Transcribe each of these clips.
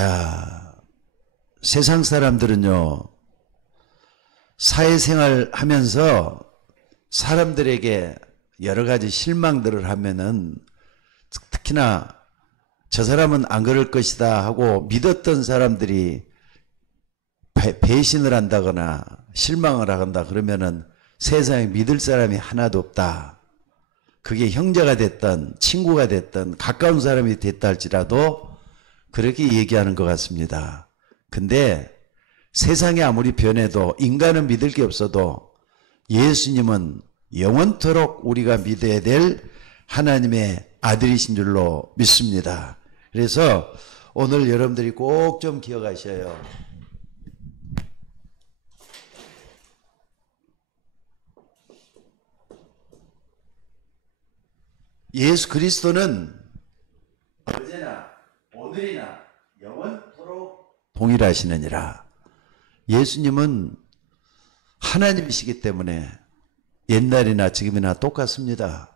자, 세상 사람들은요, 사회생활 하면서 사람들에게 여러 가지 실망들을 하면은, 특히나 저 사람은 안 그럴 것이다 하고 믿었던 사람들이 배신을 한다거나 실망을 한다 그러면은 세상에 믿을 사람이 하나도 없다. 그게 형제가 됐든 친구가 됐든 가까운 사람이 됐다 할지라도 그렇게 얘기하는 것 같습니다. 근데 세상이 아무리 변해도 인간은 믿을 게 없어도 예수님은 영원토록 우리가 믿어야 될 하나님의 아들이신 줄로 믿습니다. 그래서 오늘 여러분들이 꼭 좀 기억하셔요. 예수 그리스도는 어제나 오늘이나 영원토록 동일하시느니라. 예수님은 하나님이시기 때문에 옛날이나 지금이나 똑같습니다.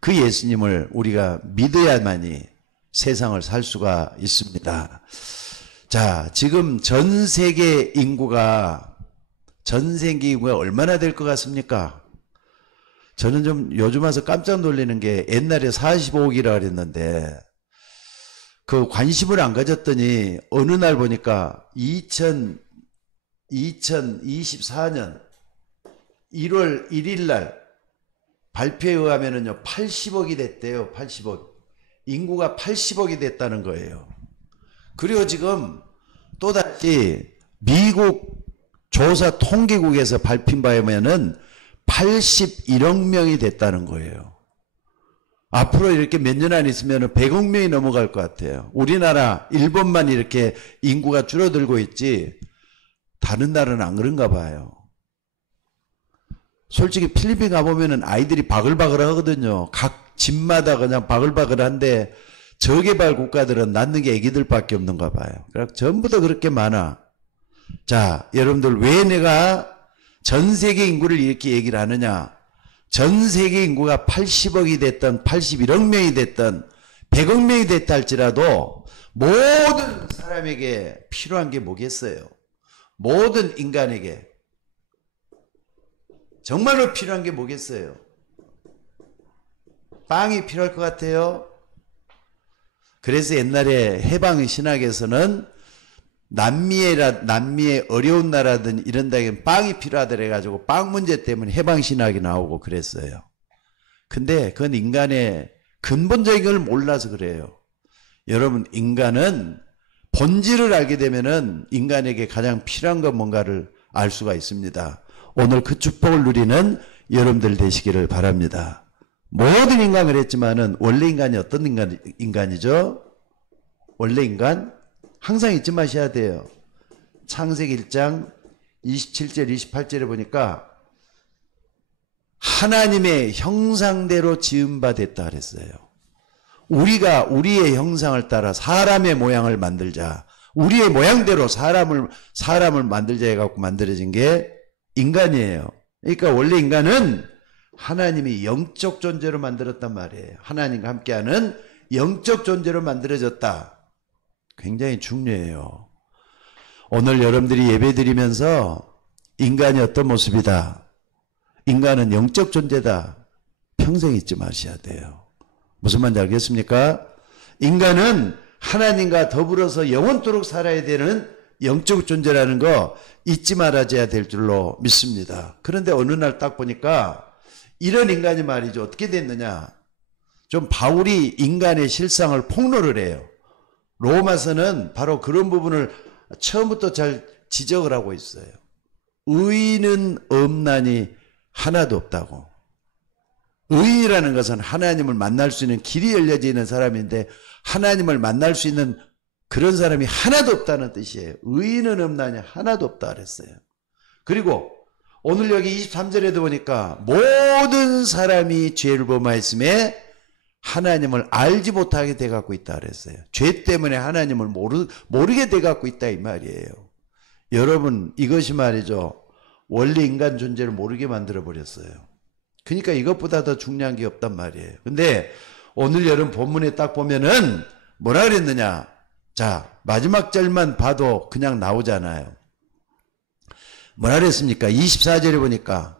그 예수님을 우리가 믿어야만이 세상을 살 수가 있습니다. 자, 지금 전 세계 인구가 얼마나 될 것 같습니까? 저는 좀 요즘 와서 깜짝 놀라는 게 옛날에 45억이라 그랬는데 그 관심을 안 가졌더니 어느 날 보니까 2024년 1월 1일 날 발표에 의하면은요 80억이 됐대요. 80억. 인구가 80억이 됐다는 거예요. 그리고 지금 또다시 미국 조사 통계국에서 밝힌 바에 의하면은 81억 명이 됐다는 거예요. 앞으로 이렇게 몇 년 안 있으면 100억 명이 넘어갈 것 같아요. 우리나라, 일본만 이렇게 인구가 줄어들고 있지 다른 나라는 안 그런가 봐요. 솔직히 필리핀 가보면 아이들이 바글바글 하거든요. 각 집마다 그냥 바글바글한데 저개발 국가들은 낳는 게 애기들밖에 없는가 봐요. 그래서 전부 다 그렇게 많아. 자, 여러분들 왜 내가 전 세계 인구를 이렇게 얘기를 하느냐. 전 세계 인구가 80억이 됐든 81억 명이 됐든 100억 명이 됐다 할지라도 모든 사람에게 필요한 게 뭐겠어요? 모든 인간에게 정말로 필요한 게 뭐겠어요? 빵이 필요할 것 같아요. 그래서 옛날에 해방 신학에서는 남미의 어려운 나라든 이런 데는 빵이 필요하더래 가지고 빵 문제 때문에 해방 신학이 나오고 그랬어요. 근데 그건 인간의 근본적인 걸 몰라서 그래요. 여러분, 인간은 본질을 알게 되면은 인간에게 가장 필요한 건 뭔가를 알 수가 있습니다. 오늘 그 축복을 누리는 여러분들 되시기를 바랍니다. 모든 인간 그랬지만은 원래 인간이 어떤 인간이죠? 원래 인간? 항상 잊지 마셔야 돼요. 창세기 1장 27절 28절에 보니까 하나님의 형상대로 지은 바 됐다 그랬어요. 우리가 우리의 형상을 따라 사람의 모양을 만들자. 우리의 모양대로 사람을 만들자 해갖고 만들어진 게 인간이에요. 그러니까 원래 인간은 하나님이 영적 존재로 만들었단 말이에요. 하나님과 함께하는 영적 존재로 만들어졌다. 굉장히 중요해요. 오늘 여러분들이 예배드리면서 인간이 어떤 모습이다. 인간은 영적 존재다. 평생 잊지 마셔야 돼요. 무슨 말인지 알겠습니까? 인간은 하나님과 더불어서 영원토록 살아야 되는 영적 존재라는 거 잊지 말아줘야 될 줄로 믿습니다. 그런데 어느 날 딱 보니까 이런 인간이 말이죠. 어떻게 됐느냐. 좀 바울이 인간의 실상을 폭로를 해요. 로마서는 바로 그런 부분을 처음부터 잘 지적을 하고 있어요. 의인은 없나니 하나도 없다고. 의인이라는 것은 하나님을 만날 수 있는 길이 열려져 있는 사람인데 하나님을 만날 수 있는 그런 사람이 하나도 없다는 뜻이에요. 의인은 없나니 하나도 없다 그랬어요. 그리고 오늘 여기 23절에도 보니까 모든 사람이 죄를 범하였음에 하나님을 알지 못하게 돼갖고 있다 그랬어요. 죄 때문에 하나님을 모르게 돼갖고 있다 이 말이에요. 여러분, 이것이 말이죠. 원래 인간 존재를 모르게 만들어버렸어요. 그러니까 이것보다 더 중요한 게 없단 말이에요. 근데 오늘 여러분 본문에 딱 보면은 뭐라 그랬느냐. 자, 마지막 절만 봐도 그냥 나오잖아요. 뭐라 그랬습니까? 24절에 보니까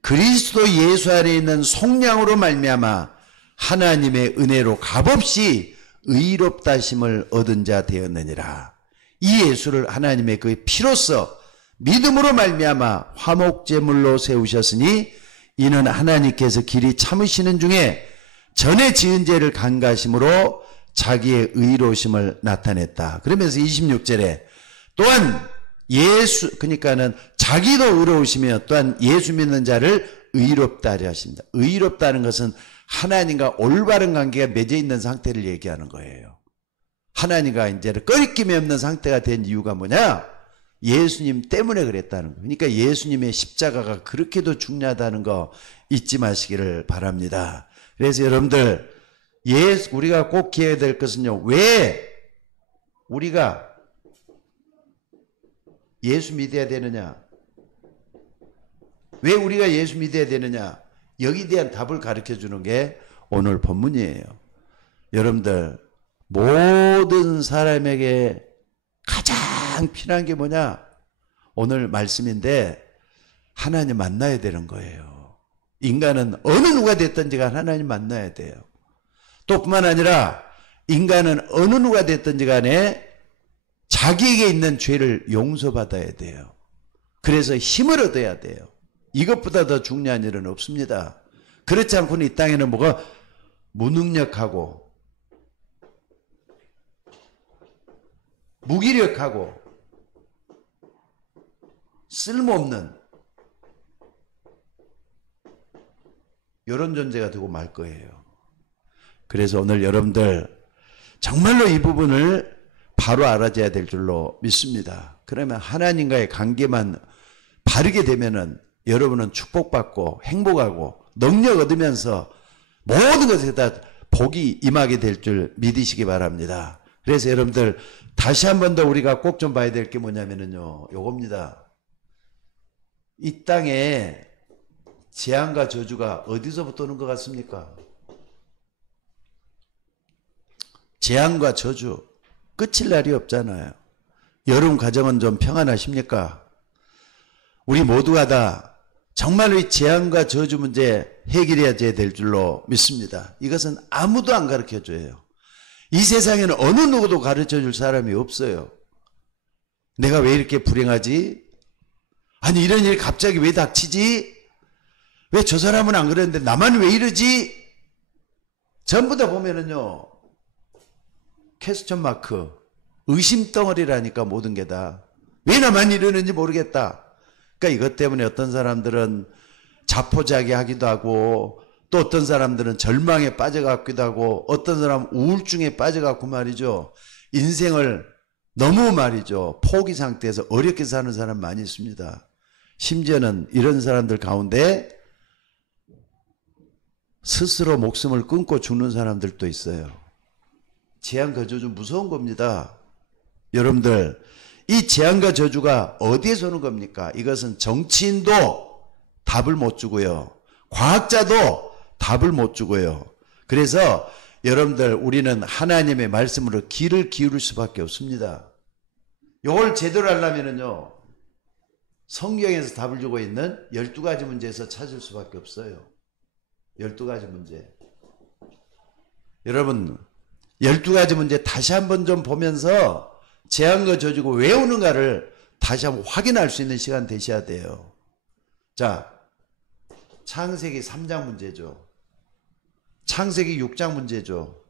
그리스도 예수 안에 있는 속량으로 말미암아 하나님의 은혜로 값없이 의롭다심을 얻은 자 되었느니라. 이 예수를 하나님의 그 피로써 믿음으로 말미암아 화목제물로 세우셨으니 이는 하나님께서 길이 참으시는 중에 전에 지은 죄를 간과하심으로 자기의 의로우심을 나타냈다. 그러면서 26절에 또한 예수, 그러니까는 자기도 의로우시며 또한 예수 믿는 자를 의롭다 하려 하십니다. 의롭다는 것은 하나님과 올바른 관계가 맺어 있는 상태를 얘기하는 거예요. 하나님과 이제 꺼리낌이 없는 상태가 된 이유가 뭐냐? 예수님 때문에 그랬다는 거예요. 그러니까 예수님의 십자가가 그렇게도 중요하다는 거 잊지 마시기를 바랍니다. 그래서 여러분들, 우리가 꼭 기해야 될 것은요, 왜 우리가 예수 믿어야 되느냐? 왜 우리가 예수 믿어야 되느냐? 여기에 대한 답을 가르쳐 주는 게 오늘 본문이에요. 여러분들, 모든 사람에게 가장 필요한 게 뭐냐? 오늘 말씀인데 하나님 만나야 되는 거예요. 인간은 어느 누가 됐든지 간에 하나님 만나야 돼요. 또 뿐만 아니라 인간은 어느 누가 됐든지 간에 자기에게 있는 죄를 용서받아야 돼요. 그래서 힘을 얻어야 돼요. 이것보다 더 중요한 일은 없습니다. 그렇지 않고는 이 땅에는 뭐가 무능력하고 무기력하고 쓸모없는 이런 존재가 되고 말 거예요. 그래서 오늘 여러분들 정말로 이 부분을 바로 알아줘야 될 줄로 믿습니다. 그러면 하나님과의 관계만 바르게 되면은 여러분은 축복받고 행복하고 능력 얻으면서 모든 것에 다 복이 임하게 될 줄 믿으시기 바랍니다. 그래서 여러분들 다시 한 번 더 우리가 꼭 좀 봐야 될 게 뭐냐면요, 요겁니다. 이 땅에 재앙과 저주가 어디서부터 오는 것 같습니까? 재앙과 저주 끝일 날이 없잖아요. 여러분 가정은 좀 평안하십니까? 우리 모두가 다 정말로 이 재앙과 저주 문제 해결해야 될 줄로 믿습니다. 이것은 아무도 안 가르쳐줘요. 이 세상에는 어느 누구도 가르쳐줄 사람이 없어요. 내가 왜 이렇게 불행하지? 아니 이런 일이 갑자기 왜 닥치지? 왜 저 사람은 안 그랬는데 나만 왜 이러지? 전부 다 보면은요, 퀘스천 마크, 의심덩어리라니까. 모든 게 다 왜 나만 이러는지 모르겠다. 그러니까 이것 때문에 어떤 사람들은 자포자기하기도 하고, 또 어떤 사람들은 절망에 빠져가기도 하고, 어떤 사람은 우울증에 빠져가고 말이죠. 인생을 너무 말이죠, 포기 상태에서 어렵게 사는 사람 많이 있습니다. 심지어는 이런 사람들 가운데 스스로 목숨을 끊고 죽는 사람들도 있어요. 재앙과 저주 무서운 겁니다. 여러분들, 이 재앙과 저주가 어디에서 오는 겁니까? 이것은 정치인도 답을 못 주고요, 과학자도 답을 못 주고요. 그래서 여러분들, 우리는 하나님의 말씀으로 귀를 기울일 수밖에 없습니다. 이걸 제대로 하려면요, 성경에서 답을 주고 있는 12가지 문제에서 찾을 수밖에 없어요. 12가지 문제. 여러분, 12가지 문제 다시 한번 좀 보면서 재앙과 저주가 왜 오는가를 다시 한번 확인할 수 있는 시간 되셔야 돼요. 자, 창세기 3장 문제죠. 창세기 6장 문제죠.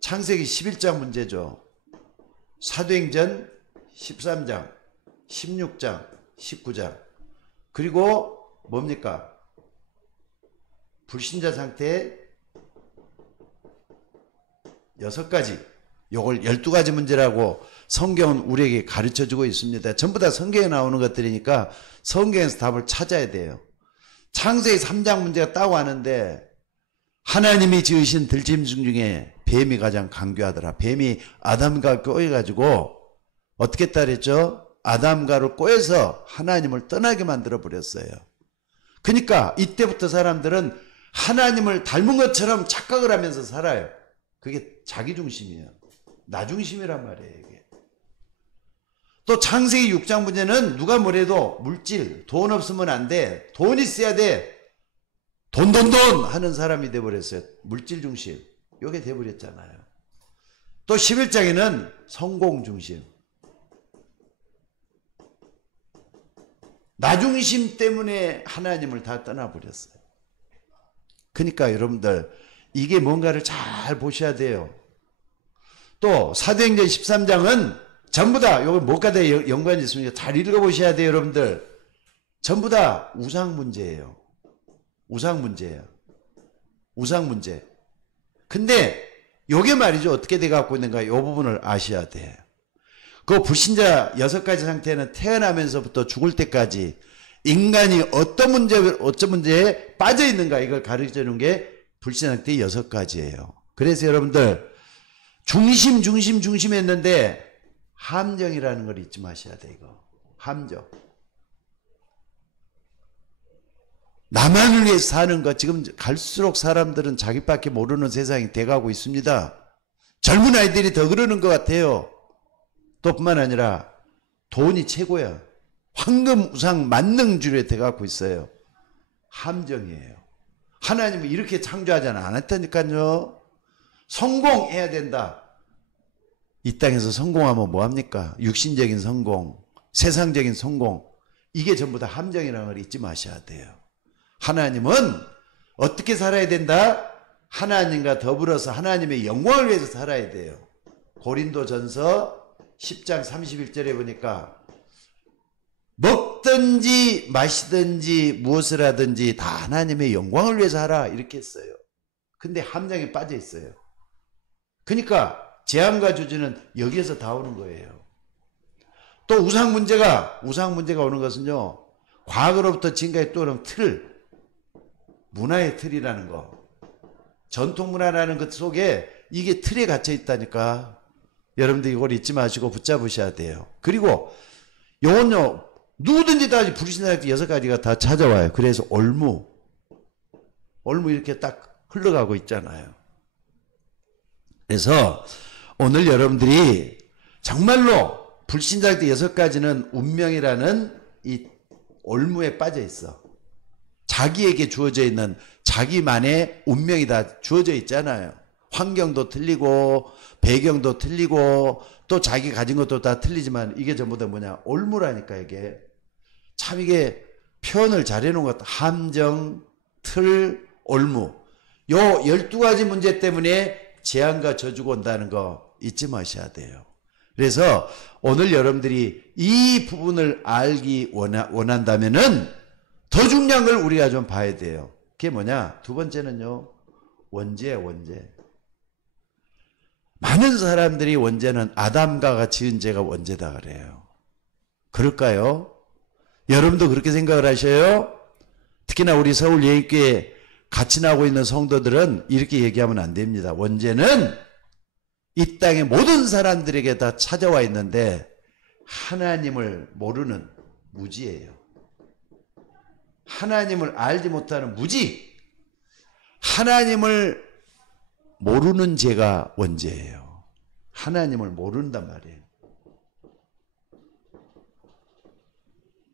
창세기 11장 문제죠. 사도행전 13장, 16장, 19장. 그리고 뭡니까? 불신자 상태 6가지. 요걸 12가지 문제라고 성경은 우리에게 가르쳐주고 있습니다. 전부 다 성경에 나오는 것들이니까 성경에서 답을 찾아야 돼요. 창세기 3장 문제가 딱 왔는데, 하나님이 지으신 들짐승 중에 뱀이 가장 강교하더라. 뱀이 아담과 꼬여가지고 어떻게 했다 그랬죠? 아담과를 꼬여서 하나님을 떠나게 만들어 버렸어요. 그러니까 이때부터 사람들은 하나님을 닮은 것처럼 착각을 하면서 살아요. 그게 자기중심이에요. 나중심이란 말이에요, 이게. 또 창세기 6장 문제는 누가 뭐래도 물질, 돈 없으면 안 돼. 돈 있어야 돼. 돈 하는 사람이 돼버렸어요. 물질 중심. 이게 돼버렸잖아요. 또 11장에는 성공 중심. 나중심 때문에 하나님을 다 떠나버렸어요. 그러니까 여러분들 이게 뭔가를 잘 보셔야 돼요. 또 사도행전 13장은 전부 다 이거 뭐가 다 연관이 있습니다. 잘 읽어보셔야 돼요, 여러분들. 전부 다 우상 문제예요. 우상 문제예요. 우상 문제. 근데 요게 말이죠. 어떻게 돼 갖고 있는가 이 부분을 아셔야 돼. 그 불신자 6가지 상태는 태어나면서부터 죽을 때까지 인간이 어떤 문제에 빠져 있는가 이걸 가르쳐 주는 게 불신자 상태 6가지예요. 그래서 여러분들 중심 했는데 함정이라는 걸 잊지 마셔야 돼. 이거 함정. 나만을 위해서 사는 것. 지금 갈수록 사람들은 자기밖에 모르는 세상이 돼가고 있습니다. 젊은 아이들이 더 그러는 것 같아요. 또 뿐만 아니라 돈이 최고야. 황금 우상 만능주의에 돼가고 있어요. 함정이에요. 하나님은 이렇게 창조하지 않았다니까요. 성공해야 된다. 이 땅에서 성공하면 뭐합니까? 육신적인 성공, 세상적인 성공. 이게 전부 다 함정이라는 걸 잊지 마셔야 돼요. 하나님은 어떻게 살아야 된다? 하나님과 더불어서 하나님의 영광을 위해서 살아야 돼요. 고린도전서 10장 31절에 보니까 먹든지 마시든지 무엇을 하든지 다 하나님의 영광을 위해서 하라 이렇게 했어요. 근데 함정에 빠져 있어요. 그러니까 재앙과 저주는 여기에서 다 오는 거예요. 또 우상 문제가 오는 것은요, 과거로부터 지금까지 또 오는 틀, 문화의 틀이라는 거, 전통 문화라는 것 속에 이게 틀에 갇혀 있다니까. 여러분들 이걸 잊지 마시고 붙잡으셔야 돼요. 그리고 요건요, 누구든지 다 불신자의 6가지가 다 찾아와요. 그래서 올무 이렇게 딱 흘러가고 있잖아요. 그래서 오늘 여러분들이 정말로 불신자의 6가지는 운명이라는 이 올무에 빠져 있어. 자기에게 주어져 있는 자기만의 운명이 다 주어져 있잖아요. 환경도 틀리고 배경도 틀리고 또 자기 가진 것도 다 틀리지만 이게 전부 다 뭐냐? 올무라니까. 이게 참 이게 표현을 잘 해놓은 것 같아. 함정, 틀, 올무. 요 12가지 문제 때문에 재앙과 저주가 온다는 거 잊지 마셔야 돼요. 그래서 오늘 여러분들이 이 부분을 알기 원한다면은 더 중요한 걸 우리가 좀 봐야 돼요. 그게 뭐냐? 두 번째는요, 원죄. 많은 사람들이 원죄는 아담과 지은 죄가 원죄다 그래요. 그럴까요? 여러분도 그렇게 생각을 하셔요? 특히나 우리 서울 예익교회 같이 나오고 있는 성도들은 이렇게 얘기하면 안 됩니다. 원죄는 이 땅의 모든 사람들에게 다 찾아와 있는데 하나님을 모르는 무지예요. 하나님을 알지 못하는 무지, 하나님을 모르는 죄가 원죄예요. 하나님을 모른단 말이에요.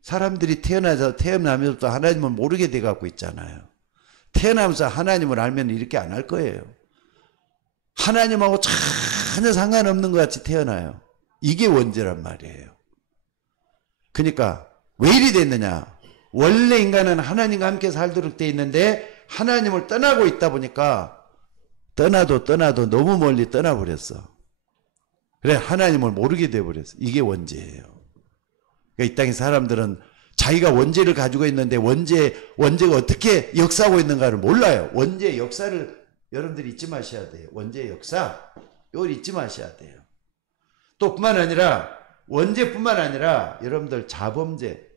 사람들이 태어나면서부터 하나님을 모르게 돼갖고 있잖아요. 태어나면서 하나님을 알면 이렇게 안 할 거예요. 하나님하고 전혀 상관없는 것 같이 태어나요. 이게 원죄란 말이에요. 그러니까 왜 이리 됐느냐? 원래 인간은 하나님과 함께 살도록 돼 있는데 하나님을 떠나고 있다 보니까 떠나도 너무 멀리 떠나버렸어. 그래 하나님을 모르게 돼버렸어. 이게 원죄예요. 그러니까 이 땅의 사람들은 자기가 원죄를 가지고 있는데 원죄가 어떻게 역사하고 있는가를 몰라요. 원죄의 역사를 여러분들이 잊지 마셔야 돼요. 원죄의 역사 이걸 잊지 마셔야 돼요. 또 뿐만 아니라 원죄뿐만 아니라 여러분들 자범죄.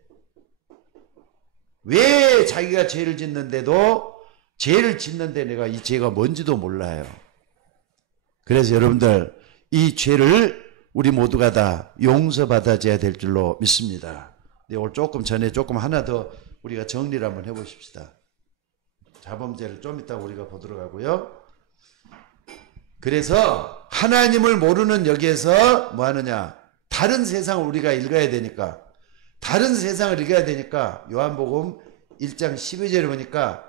왜 자기가 죄를 짓는데도 죄를 짓는데 내가 이 죄가 뭔지도 몰라요. 그래서 여러분들 이 죄를 우리 모두가 다 용서받아줘야 될 줄로 믿습니다. 네, 오늘 조금 전에 하나 더 우리가 정리를 한번 해보십시다. 자범죄를 좀 이따 우리가 보도록 하고요. 그래서 하나님을 모르는 여기에서 뭐 하느냐? 다른 세상을 우리가 읽어야 되니까, 다른 세상을 읽어야 되니까 요한복음 1장 12절에 보니까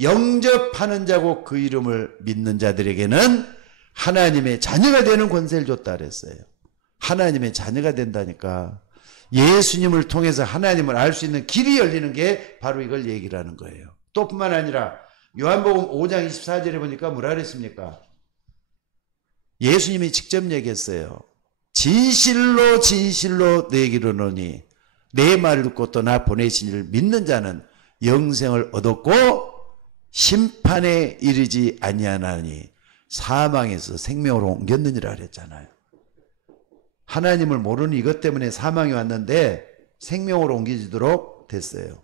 영접하는 자고 그 이름을 믿는 자들에게는 하나님의 자녀가 되는 권세를 줬다 그랬어요. 하나님의 자녀가 된다니까. 예수님을 통해서 하나님을 알 수 있는 길이 열리는 게 바로 이걸 얘기를 하는 거예요. 또 뿐만 아니라 요한복음 5장 24절에 보니까 뭐라 그랬습니까? 예수님이 직접 얘기했어요. 진실로 진실로 내게 이르노니 내 말을 듣고 또 나 보내신 이를 믿는 자는 영생을 얻었고 심판에 이르지 아니하나니 사망에서 생명으로 옮겼느니라 그랬잖아요. 하나님을 모르는 이것 때문에 사망이 왔는데 생명으로 옮겨지도록 됐어요.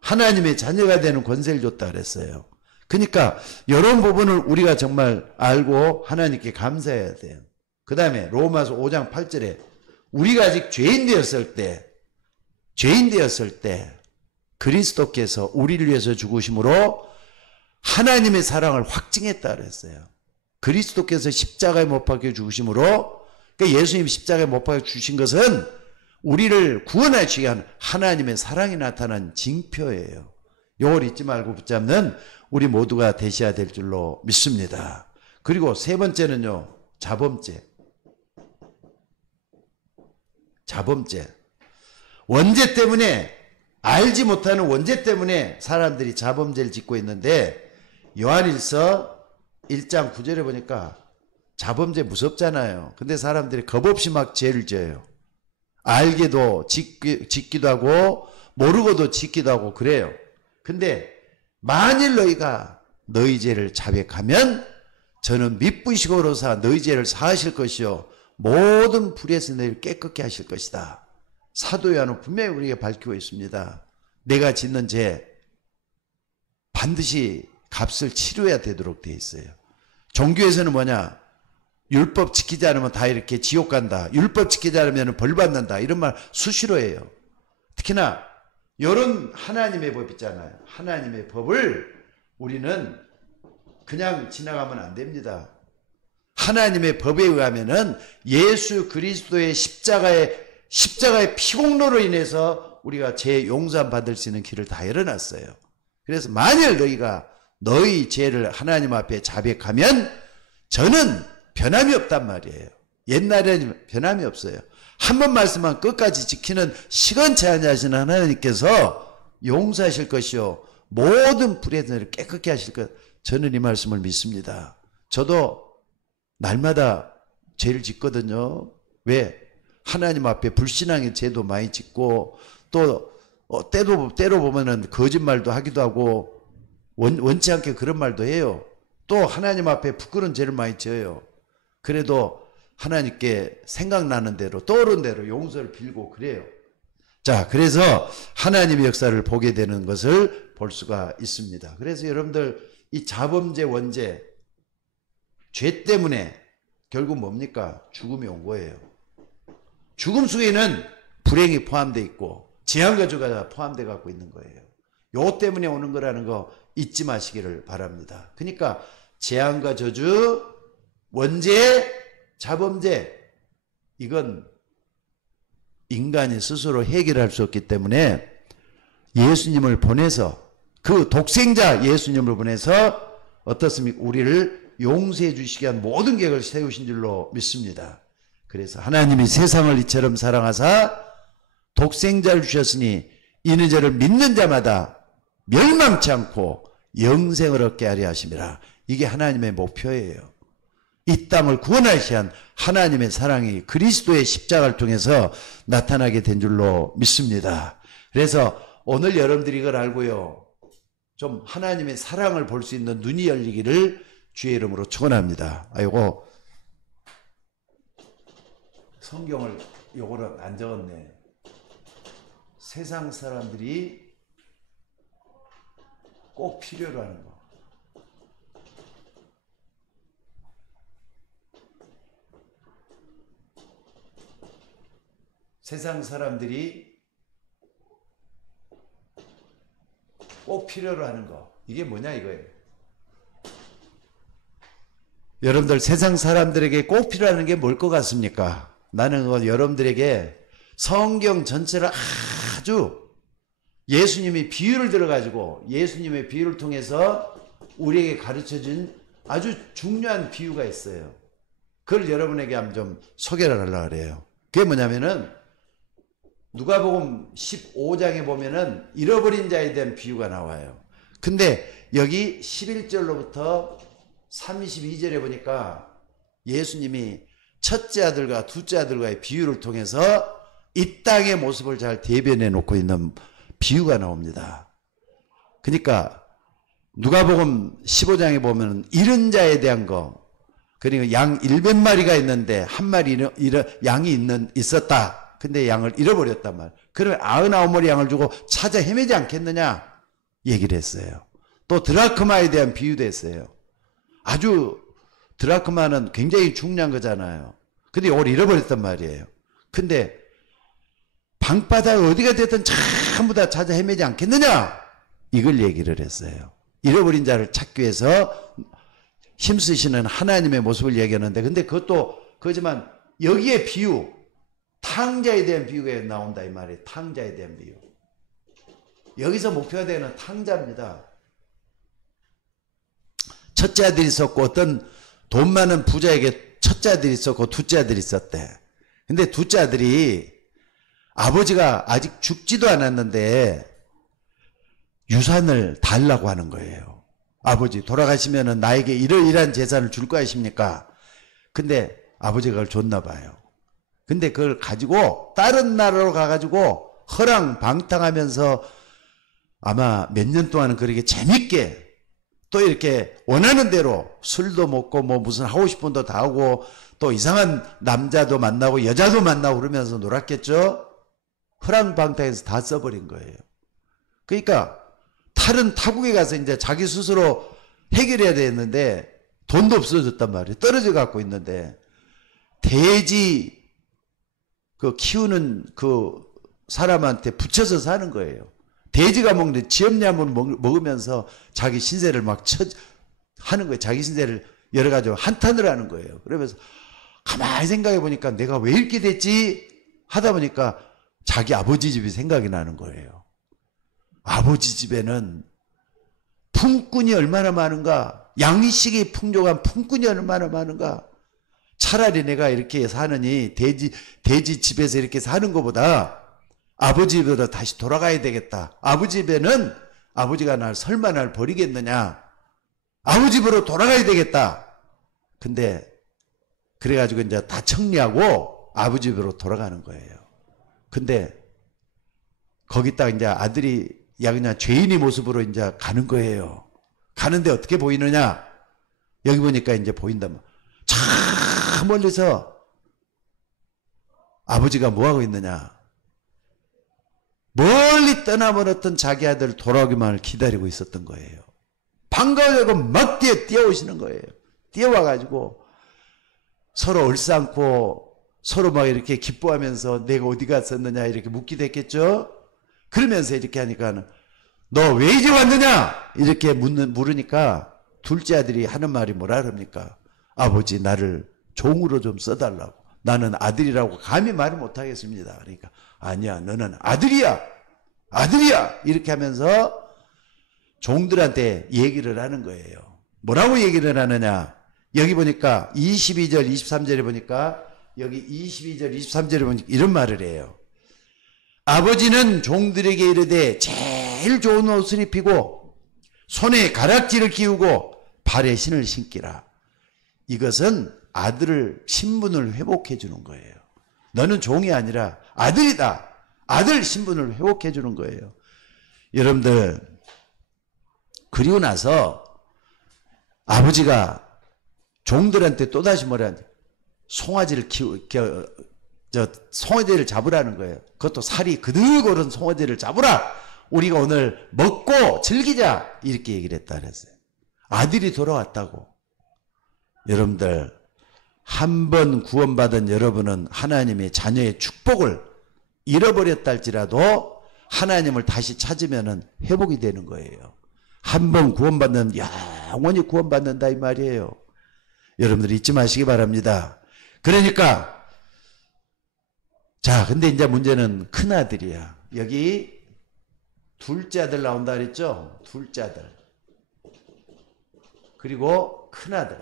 하나님의 자녀가 되는 권세를 줬다 그랬어요. 그러니까 이런 부분을 우리가 정말 알고 하나님께 감사해야 돼요. 그 다음에 로마서 5장 8절에 우리가 아직 죄인 되었을 때 그리스도께서 우리를 위해서 죽으심으로 하나님의 사랑을 확증했다 그랬어요. 그리스도께서 십자가에 못 박혀 죽으심으로, 그러니까 예수님이 십자가에 못 박혀 주신 것은 우리를 구원하시기 위한 하나님의 사랑이 나타난 징표예요. 이걸 잊지 말고 붙잡는 우리 모두가 되셔야 될 줄로 믿습니다. 그리고 세 번째는요, 자범죄. 원죄 때문에, 알지 못하는 원죄 때문에 사람들이 자범죄를 짓고 있는데, 요한일서 1장 9절에 보니까 자범죄 무섭잖아요. 근데 사람들이 겁없이 막 죄를 져요. 알게도 짓기도 하고 모르고도 짓기도 하고 그래요. 근데 만일 너희가 너희 죄를 자백하면 저는 미쁘시고로사 너희 죄를 사하실 것이요 모든 불의에서 너희를 깨끗게 하실 것이다. 사도 요한은 분명히 우리에게 밝히고 있습니다. 내가 짓는 죄 반드시 값을 치료해야 되도록 되어 있어요. 종교에서는 뭐냐? 율법 지키지 않으면 다 이렇게 지옥 간다. 율법 지키지 않으면 벌 받는다. 이런 말 수시로 해요. 특히나 이런 하나님의 법 있잖아요. 하나님의 법을 우리는 그냥 지나가면 안 됩니다. 하나님의 법에 의하면은 예수 그리스도의 십자가의 피공로로 인해서 우리가 죄 용서함 받을 수 있는 길을 다 열어놨어요. 그래서 만일 너희가 너희 죄를 하나님 앞에 자백하면 저는 변함이 없단 말이에요. 옛날에는 변함이 없어요. 한 번 말씀만 끝까지 지키는 시건치 아니하시는 하나님께서 용서하실 것이요 모든 불의를 깨끗게 하실 것. 저는 이 말씀을 믿습니다. 저도 날마다 죄를 짓거든요. 왜? 하나님 앞에 불신앙의 죄도 많이 짓고 또 때로 보면은 거짓말도 하기도 하고 원치 않게 그런 말도 해요. 또 하나님 앞에 부끄러운 죄를 많이 지어요. 그래도 하나님께 생각나는 대로 떠오른 대로 용서를 빌고 그래요. 자, 그래서 하나님의 역사를 보게 되는 것을 볼 수가 있습니다. 그래서 여러분들 이 자범죄 원죄 죄 때문에 결국 뭡니까? 죽음이 온 거예요. 죽음 속에는 불행이 포함되어 있고 재앙저주가 포함되어 갖고 있는 거예요. 요 때문에 오는 거라는 거 잊지 마시기를 바랍니다. 그러니까 재앙과 저주, 원죄, 자범죄 이건 인간이 스스로 해결할 수 없기 때문에 예수님을 보내서 그 독생자 예수님을 보내서 어떻습니까? 우리를 용서해 주시기 위한 모든 계획을 세우신 줄로 믿습니다. 그래서 하나님이 세상을 이처럼 사랑하사 독생자를 주셨으니 이는 저를 믿는 자마다 멸망치 않고 영생을 얻게 하려 하심이라. 이게 하나님의 목표예요. 이 땅을 구원하시기 위한 하나님의 사랑이 그리스도의 십자가를 통해서 나타나게 된 줄로 믿습니다. 그래서 오늘 여러분들이 이걸 알고요. 좀 하나님의 사랑을 볼 수 있는 눈이 열리기를 주의 이름으로 축원합니다. 아이고 성경을 요거를 안 적었네. 세상 사람들이 꼭 필요로 하는 거. 세상 사람들이 꼭 필요로 하는 거. 이게 뭐냐 이거예요. 여러분들 세상 사람들에게 꼭 필요한 게 뭘 것 같습니까? 나는 여러분들에게 성경 전체를 아주 예수님이 비유를 들어가지고 예수님의 비유를 통해서 우리에게 가르쳐준 아주 중요한 비유가 있어요. 그걸 여러분에게 한번 좀 소개를 하려고 그래요. 그게 뭐냐면은 누가복음 15장에 보면은 잃어버린 자에 대한 비유가 나와요. 근데 여기 11절로부터 32절에 보니까 예수님이 첫째 아들과 둘째 아들과의 비유를 통해서 이 땅의 모습을 잘 대변해 놓고 있는 비유가 나옵니다. 그러니까 누가복음 15장에 보면 잃은 자에 대한 거, 그러니까 양 100마리가 있는데 한 마리 양이 있었다. 근데 양을 잃어버렸단 말. 그러면 99마리 양을 주고 찾아 헤매지 않겠느냐 얘기를 했어요. 또 드라크마에 대한 비유도 했어요. 아주 드라크마는 굉장히 중요한 거잖아요. 근데 이걸 잃어버렸단 말이에요. 근데 방바닥 어디가 됐든 전부 다 찾아 헤매지 않겠느냐 이걸 얘기를 했어요. 잃어버린 자를 찾기 위해서 힘쓰시는 하나님의 모습을 얘기하는데, 근데 그것도 그렇지만 여기에 비유, 탕자에 대한 비유가 나온다 이 말이에요. 탕자에 대한 비유. 여기서 목표가 되는 탕자입니다. 첫째 아들이 있었고 어떤 돈 많은 부자에게 첫째 아들이 있었고 둘째 아들이 있었대. 근데 둘째 아들이 아버지가 아직 죽지도 않았는데 유산을 달라고 하는 거예요. 아버지 돌아가시면은 나에게 이러이러한 재산을 줄 거 아십니까? 근데 아버지가 그걸 줬나 봐요. 근데 그걸 가지고 다른 나라로 가가지고 허랑방탕하면서 아마 몇 년 동안은 그렇게 재밌게 또 이렇게 원하는 대로 술도 먹고 뭐 무슨 하고 싶은 것도 다 하고 또 이상한 남자도 만나고 여자도 만나고 그러면서 놀았겠죠? 허랑방탕해서 다 써버린 거예요. 그러니까 다른 타국에 가서 이제 자기 스스로 해결해야 되는데 돈도 없어졌단 말이에요. 떨어져 갖고 있는데 돼지 그 키우는 그 사람한테 붙여서 사는 거예요. 돼지가 먹는 지엄냐물 먹으면서 자기 신세를 막 하는 거예요. 자기 신세를 여러 가지로 한탄을 하는 거예요. 그러면서 가만히 생각해 보니까 내가 왜 이렇게 됐지 하다 보니까 자기 아버지 집이 생각이 나는 거예요. 아버지 집에는 품꾼이 얼마나 많은가, 양식이 풍족한 품꾼이 얼마나 많은가. 차라리 내가 이렇게 사느니 돼지 집에서 이렇게 사는 것보다 아버지 집으로 다시 돌아가야 되겠다. 아버지 집에는 아버지가 설마 날 버리겠느냐. 아버지 집으로 돌아가야 되겠다. 근데 그래가지고 이제 다 정리하고 아버지 집으로 돌아가는 거예요. 근데 거기다가 이제 아들이 그냥 죄인의 모습으로 이제 가는 거예요. 가는데 어떻게 보이느냐? 여기 보니까 이제 보인단 말이에요. 저 멀리서 아버지가 뭐하고 있느냐? 멀리 떠나버렸던 자기 아들 돌아오기만을 기다리고 있었던 거예요. 반가워서 막 뛰어오시는 거예요. 뛰어와가지고 서로 얼싸안고 서로 막 이렇게 기뻐하면서 내가 어디 갔었느냐 이렇게 묻기도 했겠죠. 그러면서 이렇게 하니까 너 왜 이제 왔느냐 이렇게 물으니까 둘째 아들이 하는 말이 뭐라 그럽니까? 아버지 나를 종으로 좀 써달라고. 나는 아들이라고 감히 말을 못하겠습니다. 그러니까 아니야 너는 아들이야 아들이야 이렇게 하면서 종들한테 얘기를 하는 거예요. 뭐라고 얘기를 하느냐? 여기 보니까 22절 23절에 보니까 여기 22절 23절에 보니까 이런 말을 해요. 아버지는 종들에게 이르되 제일 좋은 옷을 입히고 손에 가락지를 끼우고 발에 신을 신기라. 이것은 아들을 신분을 회복해 주는 거예요. 너는 종이 아니라 아들이다. 아들 신분을 회복해 주는 거예요. 여러분들 그리고 나서 아버지가 종들한테 또다시 뭐라 하냐? 송아지를 송아지를 잡으라는 거예요. 그것도 살이 그득오른 송아지를 잡으라. 우리가 오늘 먹고 즐기자. 이렇게 얘기를 했다 그랬어요. 아들이 돌아왔다고. 여러분들 한 번 구원받은 여러분은 하나님의 자녀의 축복을 잃어버렸다 할지라도 하나님을 다시 찾으면 회복이 되는 거예요. 한 번 구원받는 영원히 구원받는다 이 말이에요. 여러분들이 잊지 마시기 바랍니다. 그러니까 자, 근데 이제 문제는 큰아들이야. 여기 둘째 아들 나온다 그랬죠? 둘째 아들. 그리고 큰아들.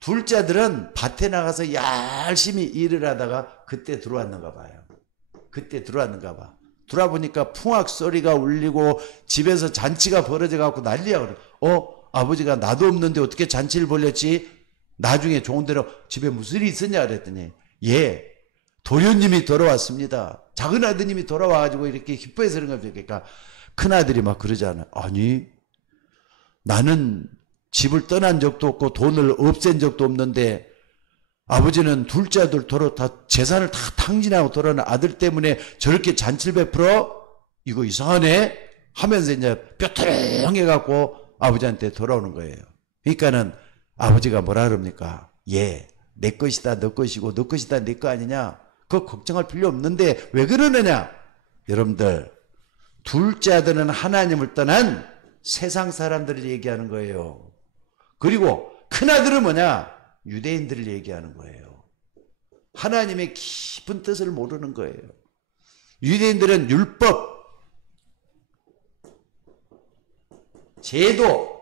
둘째 아들은 밭에 나가서 열심히 일을 하다가 그때 들어왔는가 봐요. 그때 들어왔는가 봐. 들어와보니까 풍악 소리가 울리고 집에서 잔치가 벌어져 갖고 난리야. 그래. 아버지가 나도 없는데 어떻게 잔치를 벌였지? 나중에 좋은 데로 집에 무슨 일이 있었냐 그랬더니 예, 도련님이 돌아왔습니다. 작은 아드님이 돌아와가지고 이렇게 기뻐해서 그런 겁니다. 그러니까 큰아들이 막 그러잖아. 아니, 나는 집을 떠난 적도 없고 돈을 없앤 적도 없는데 아버지는 둘째 아들 다 재산을 다 탕진하고 돌아오는 아들 때문에 저렇게 잔치를 베풀어? 이거 이상하네? 하면서 이제 뼈트렁해갖고 아버지한테 돌아오는 거예요. 그러니까는 아버지가 뭐라 그럽니까? 예, 내 것이다 너 것이고 너 것이다 내 거 아니냐? 그거 걱정할 필요 없는데 왜 그러느냐? 여러분들, 둘째 아들은 하나님을 떠난 세상 사람들을 얘기하는 거예요. 그리고 큰아들은 뭐냐? 유대인들을 얘기하는 거예요. 하나님의 깊은 뜻을 모르는 거예요. 유대인들은 율법, 제도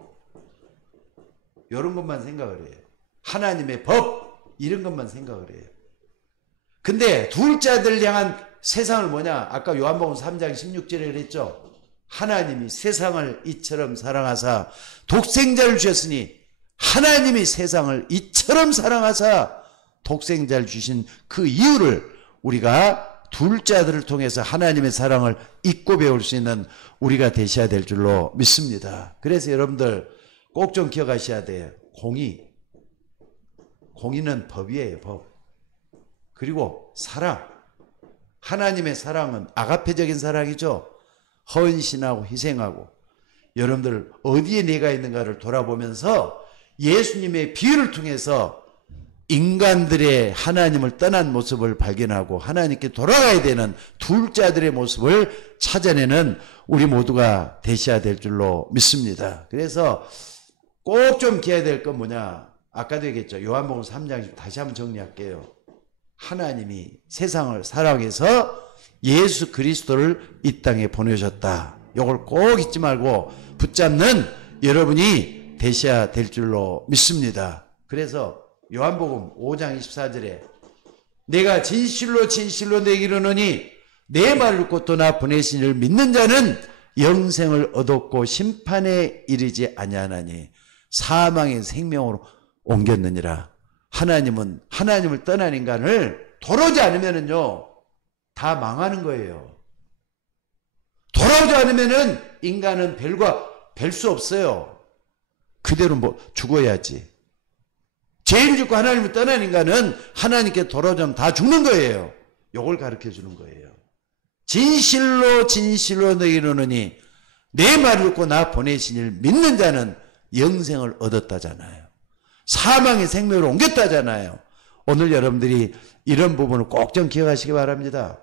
이런 것만 생각을 해요. 하나님의 법 이런 것만 생각을 해요. 근데 둘째 아들을 향한 세상을 뭐냐? 아까 요한복음 3장 16절에 그랬죠. 하나님이 세상을 이처럼 사랑하사 독생자를 주셨으니 하나님이 세상을 이처럼 사랑하사 독생자를 주신 그 이유를 우리가 둘째 아들을 통해서 하나님의 사랑을 잊고 배울 수 있는 우리가 되셔야 될 줄로 믿습니다. 그래서 여러분들 꼭 좀 기억하셔야 돼요. 공의는 법이에요. 법. 그리고 사랑. 하나님의 사랑은 아가페적인 사랑이죠. 헌신하고 희생하고. 여러분들 어디에 내가 있는가를 돌아보면서 예수님의 비유를 통해서 인간들의 하나님을 떠난 모습을 발견하고 하나님께 돌아가야 되는 둘째 아들의 모습을 찾아내는 우리 모두가 되셔야 될 줄로 믿습니다. 그래서 꼭 좀 기해야 될 건 뭐냐? 아까도 얘기했죠. 요한복음 3장 다시 한번 정리할게요. 하나님이 세상을 사랑해서 예수 그리스도를 이 땅에 보내셨다. 이걸 꼭 잊지 말고 붙잡는 여러분이 되셔야 될 줄로 믿습니다. 그래서 요한복음 5장 24절에 내가 진실로 진실로 내게 이르노니 내 말을 듣고 또 나 보내신 이를 믿는 자는 영생을 얻었고 심판에 이르지 아니하나니 사망의 생명으로 옮겼느니라. 하나님은 하나님을 떠난 인간을 돌아오지 않으면은요 다 망하는 거예요. 돌아오지 않으면은 인간은 별 수 없어요. 그대로 뭐 죽어야지. 죄를 짓고 하나님을 떠난 인간은 하나님께 돌아오자면 다 죽는 거예요. 요걸 가르쳐 주는 거예요. 진실로 진실로 너희에게 이르노니 내 말을 듣고 나 보내신 이를 믿는 자는 영생을 얻었다잖아요. 사망의 생명을 옮겼다잖아요. 오늘 여러분들이 이런 부분을 꼭 좀 기억하시기 바랍니다.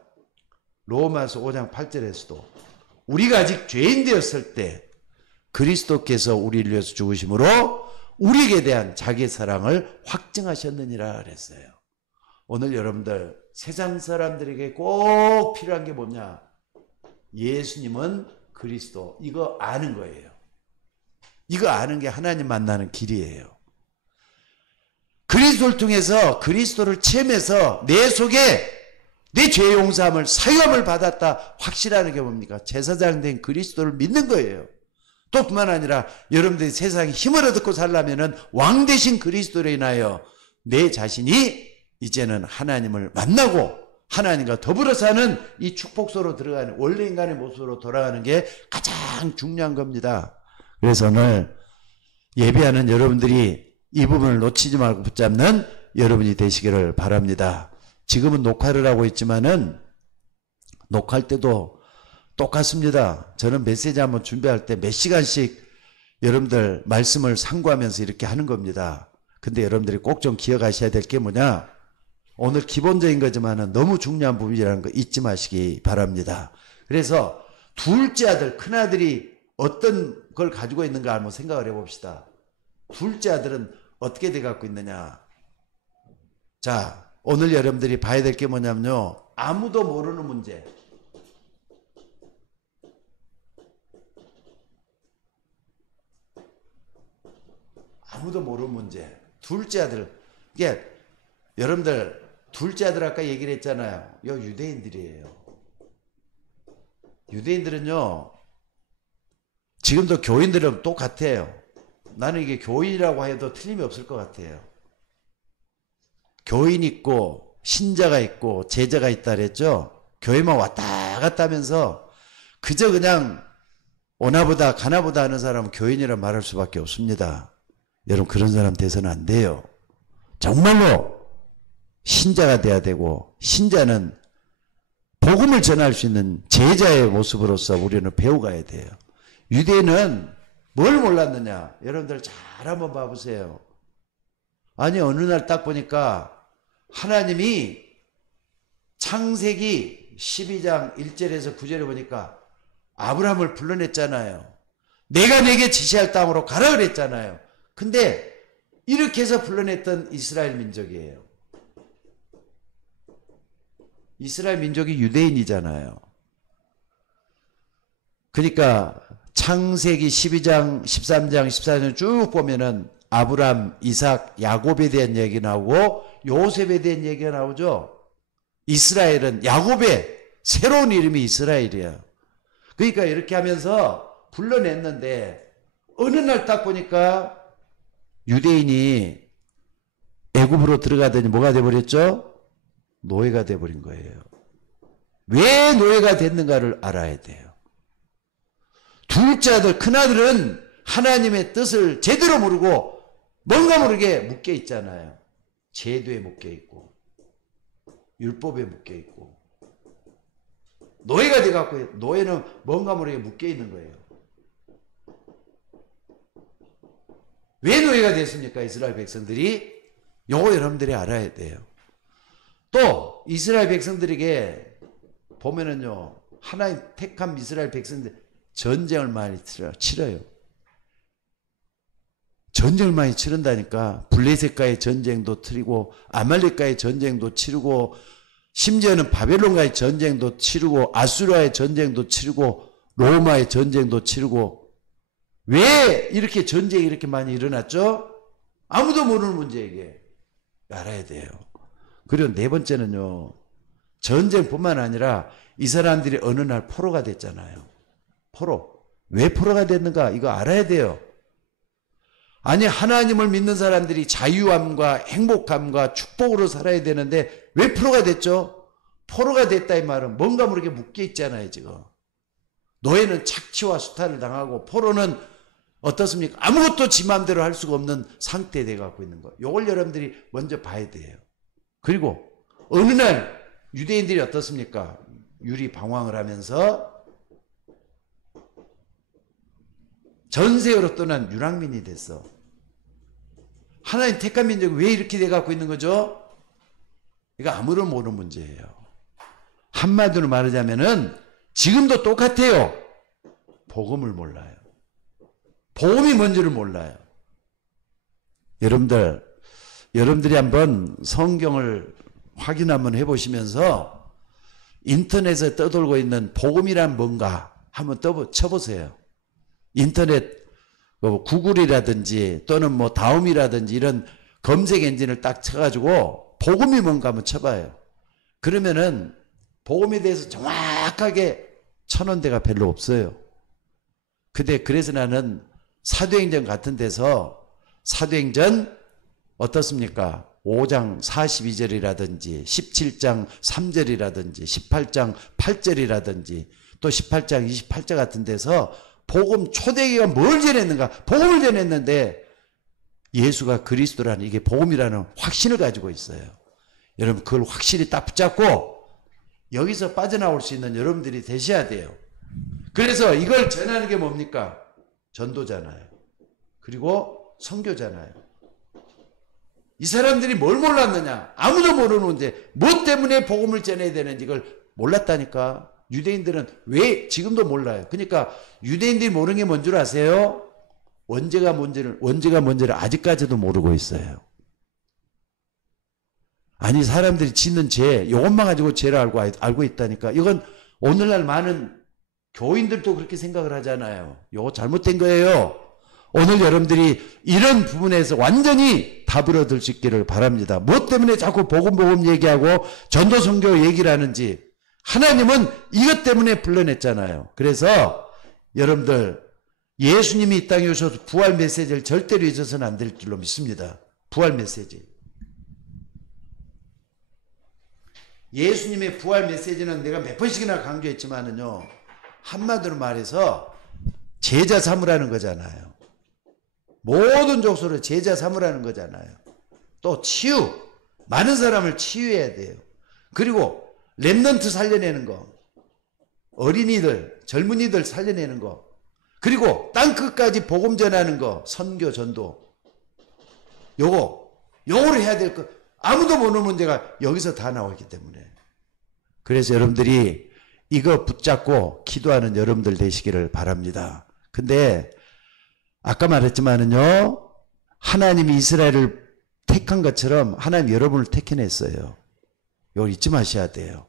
로마서 5장 8절에서도 우리가 아직 죄인 되었을 때 그리스도께서 우리를 위해서 죽으심으로 우리에게 대한 자기의 사랑을 확증하셨느니라 그랬어요. 오늘 여러분들 세상 사람들에게 꼭 필요한 게 뭐냐? 예수님은 그리스도. 이거 아는 거예요. 이거 아는 게 하나님 만나는 길이에요. 그리스도를 통해서 그리스도를 체험해서 내 속에 내 죄 용서함을 사유함을 받았다 확실하는 게 뭡니까? 제사장 된 그리스도를 믿는 거예요. 또 뿐만 아니라 여러분들이 세상에 힘을 얻고 살려면은 왕 되신 그리스도로 인하여 내 자신이 이제는 하나님을 만나고 하나님과 더불어 사는 이 축복소로 들어가는 원래 인간의 모습으로 돌아가는 게 가장 중요한 겁니다. 그래서 오늘 예배하는 여러분들이 이 부분을 놓치지 말고 붙잡는 여러분이 되시기를 바랍니다. 지금은 녹화를 하고 있지만은 녹화할 때도 똑같습니다. 저는 메시지 한번 준비할 때 몇 시간씩 여러분들 말씀을 상고하면서 이렇게 하는 겁니다. 근데 여러분들이 꼭 좀 기억하셔야 될 게 뭐냐? 오늘 기본적인 거지만은 너무 중요한 부분이라는 거 잊지 마시기 바랍니다. 그래서 둘째 아들, 큰아들이 어떤 걸 가지고 있는가 한번 생각을 해봅시다. 둘째 아들은 어떻게 돼 갖고 있느냐. 자, 오늘 여러분들이 봐야 될 게 뭐냐면요. 아무도 모르는 문제. 아무도 모르는 문제. 둘째 아들. 이게 여러분들 둘째 아들 아까 얘기를 했잖아요. 요 유대인들이에요. 유대인들은요. 지금도 교인들은 똑같아요. 나는 이게 교인이라고 해도 틀림이 없을 것 같아요. 교인 있고 신자가 있고 제자가 있다 그랬죠. 교회만 왔다 갔다 하면서 그저 그냥 오나보다 가나보다 하는 사람은 교인이라 말할 수밖에 없습니다. 여러분 그런 사람 돼서는 안 돼요. 정말로 신자가 돼야 되고 신자는 복음을 전할 수 있는 제자의 모습으로서 우리는 배워가야 돼요. 유대인은 뭘 몰랐느냐. 여러분들 잘 한번 봐보세요. 아니 어느 날 딱 보니까 하나님이 창세기 12장 1절에서 9절에 보니까 아브라함을 불러냈잖아요. 내가 내게 지시할 땅으로 가라 그랬잖아요. 근데 이렇게 해서 불러냈던 이스라엘 민족이에요. 이스라엘 민족이 유대인이잖아요. 그러니까 창세기 12장, 13장, 14장 쭉 보면은 아브람, 이삭, 야곱에 대한 얘기 나오고 요셉에 대한 얘기가 나오죠. 이스라엘은 야곱의 새로운 이름이 이스라엘이에요. 그러니까 이렇게 하면서 불러냈는데 어느 날 딱 보니까 유대인이 애굽으로 들어가더니 뭐가 돼버렸죠? 노예가 돼버린 거예요. 왜 노예가 됐는가를 알아야 돼요. 둘째 아들, 큰아들은 하나님의 뜻을 제대로 모르고 뭔가 모르게 묶여 있잖아요. 제도에 묶여 있고 율법에 묶여 있고 노예가 돼갖고 노예는 뭔가 모르게 묶여 있는 거예요. 왜 노예가 됐습니까? 이스라엘 백성들이. 요거 여러분들이 알아야 돼요. 또 이스라엘 백성들에게 보면은요. 하나님 택한 이스라엘 백성들 전쟁을 많이 치러요. 전쟁을 많이 치른다니까. 블레셋과의 전쟁도 치르고 아말렉과의 전쟁도 치르고 심지어는 바벨론과의 전쟁도 치르고 아수르와의 전쟁도 치르고 로마의 전쟁도 치르고. 왜 이렇게 전쟁이 이렇게 많이 일어났죠? 아무도 모르는 문제에게 알아야 돼요. 그리고 네 번째는요. 전쟁뿐만 아니라 이 사람들이 어느 날 포로가 됐잖아요. 포로. 왜 포로가 됐는가? 이거 알아야 돼요. 아니 하나님을 믿는 사람들이 자유함과 행복함과 축복으로 살아야 되는데 왜 포로가 됐죠? 포로가 됐다 이 말은 뭔가 모르게 묶여 있잖아요. 지금. 노예는 착취와 수탈을 당하고 포로는 어떻습니까? 아무것도 지 마음대로 할 수가 없는 상태에 돼 갖고 있는 거예요. 이걸 여러분들이 먼저 봐야 돼요. 그리고 어느 날 유대인들이 어떻습니까? 유리 방황을 하면서 전세계로 떠난 유랑민이 됐어. 하나님 택한 민족이 왜 이렇게 돼 갖고 있는 거죠? 이거 아무런 모르는 문제예요. 한마디로 말하자면은 지금도 똑같아요. 복음을 몰라요. 복음이 뭔지를 몰라요. 여러분들이 한번 성경을 확인 한번 해보시면서 인터넷에 떠돌고 있는 복음이란 뭔가 한번 쳐보세요. 인터넷 구글이라든지 또는 뭐 다음이라든지 이런 검색 엔진을 딱 쳐가지고 복음이 뭔가 한번 쳐봐요. 그러면은 복음에 대해서 정확하게 쳐놓은 데가 별로 없어요. 근데 그래서 나는 사도행전 같은 데서 사도행전 어떻습니까? 5장 42절이라든지 17장 3절이라든지 18장 8절이라든지 또 18장 28절 같은 데서 복음 초대기가 뭘 전했는가? 복음을 전했는데 예수가 그리스도라는 이게 복음이라는 확신을 가지고 있어요. 여러분 그걸 확실히 딱 붙잡고 여기서 빠져나올 수 있는 여러분들이 되셔야 돼요. 그래서 이걸 전하는 게 뭡니까? 전도잖아요. 그리고 선교잖아요. 이 사람들이 뭘 몰랐느냐? 아무도 모르는데 뭐 때문에 복음을 전해야 되는지 이걸 몰랐다니까. 유대인들은 왜 지금도 몰라요. 그러니까 유대인들이 모르는 게 뭔 줄 아세요? 원죄가 뭔지를 아직까지도 모르고 있어요. 아니 사람들이 짓는 죄, 이것만 가지고 죄를 알고 있다니까. 이건 오늘날 많은 교인들도 그렇게 생각을 하잖아요. 이거 잘못된 거예요. 오늘 여러분들이 이런 부분에서 완전히 답을 얻을 수 있기를 바랍니다. 무엇 때문에 자꾸 복음 얘기하고 전도 선교 얘기를 하는지. 하나님은 이것 때문에 불러냈잖아요. 그래서 여러분들 예수님이 이 땅에 오셔서 부활 메시지를 절대로 잊어서는 안 될 줄로 믿습니다. 부활 메시지. 예수님의 부활 메시지는 내가 몇 번씩이나 강조했지만은요, 한마디로 말해서 제자 삼으라는 거잖아요. 모든 족속을 제자 삼으라는 거잖아요. 또 치유, 많은 사람을 치유해야 돼요. 그리고 렘넌트 살려내는 거, 어린이들, 젊은이들 살려내는 거, 그리고 땅끝까지 복음 전하는 거, 선교 전도, 요거를 해야 될 거. 아무도 모르는 문제가 여기서 다 나오기 때문에. 그래서 여러분들이 이거 붙잡고 기도하는 여러분들 되시기를 바랍니다. 근데 아까 말했지만은요, 하나님이 이스라엘을 택한 것처럼 하나님 여러분을 택해냈어요. 이걸 잊지 마셔야 돼요.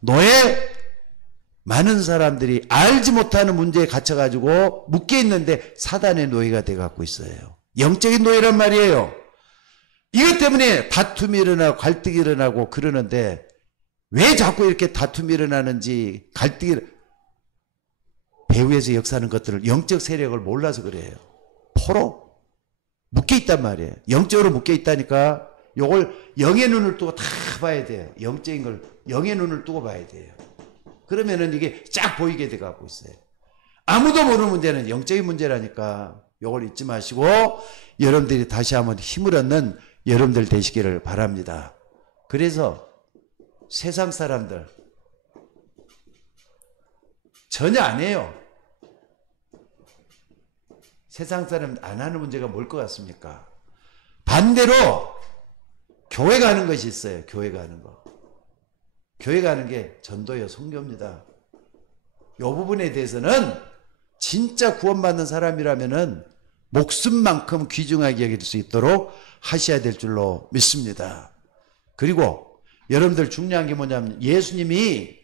노예, 많은 사람들이 알지 못하는 문제에 갇혀가지고 묶여있는데 사단의 노예가 돼갖고 있어요. 영적인 노예란 말이에요. 이것 때문에 다툼이 일어나고 갈등이 일어나고 그러는데 왜 자꾸 이렇게 다툼이 일어나는지, 갈등이, 배후에서 역사하는 것들을 영적 세력을 몰라서 그래요. 포로 묶여있단 말이에요. 영적으로 묶여있다니까. 요걸 영의 눈을 두고 다 봐야 돼요. 영적인 걸 영의 눈을 두고 봐야 돼요. 그러면은 이게 쫙 보이게 돼 갖고 있어요. 아무도 모르는 문제는 영적인 문제라니까. 요걸 잊지 마시고 여러분들이 다시 한번 힘을 얻는 여러분들 되시기를 바랍니다. 그래서 세상 사람들 전혀 안 해요. 세상 사람 안 하는 문제가 뭘 것 같습니까? 반대로 교회 가는 것이 있어요. 교회 가는 거. 교회 가는 게 전도요, 선교입니다. 이 부분에 대해서는 진짜 구원받는 사람이라면은 목숨만큼 귀중하게 여길 수 있도록 하셔야 될 줄로 믿습니다. 그리고 여러분들 중요한 게 뭐냐면 예수님이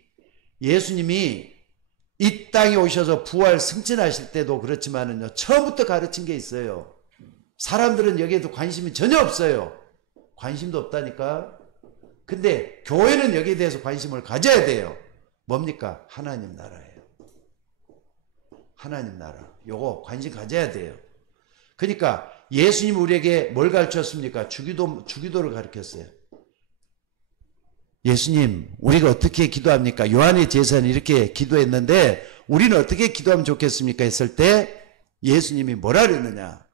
이 땅에 오셔서 부활 승천하실 때도 그렇지만은요, 처음부터 가르친 게 있어요. 사람들은 여기에도 관심이 전혀 없어요. 관심도 없다니까. 근데 교회는 여기에 대해서 관심을 가져야 돼요. 뭡니까? 하나님 나라예요. 하나님 나라. 요거 관심 가져야 돼요. 그러니까 예수님 우리에게 뭘 가르쳤습니까? 주기도를 가르쳤어요. 예수님, 우리가 어떻게 기도합니까? 요한의 제사는 이렇게 기도했는데 우리는 어떻게 기도하면 좋겠습니까? 했을 때 예수님이 뭐라 그랬느냐?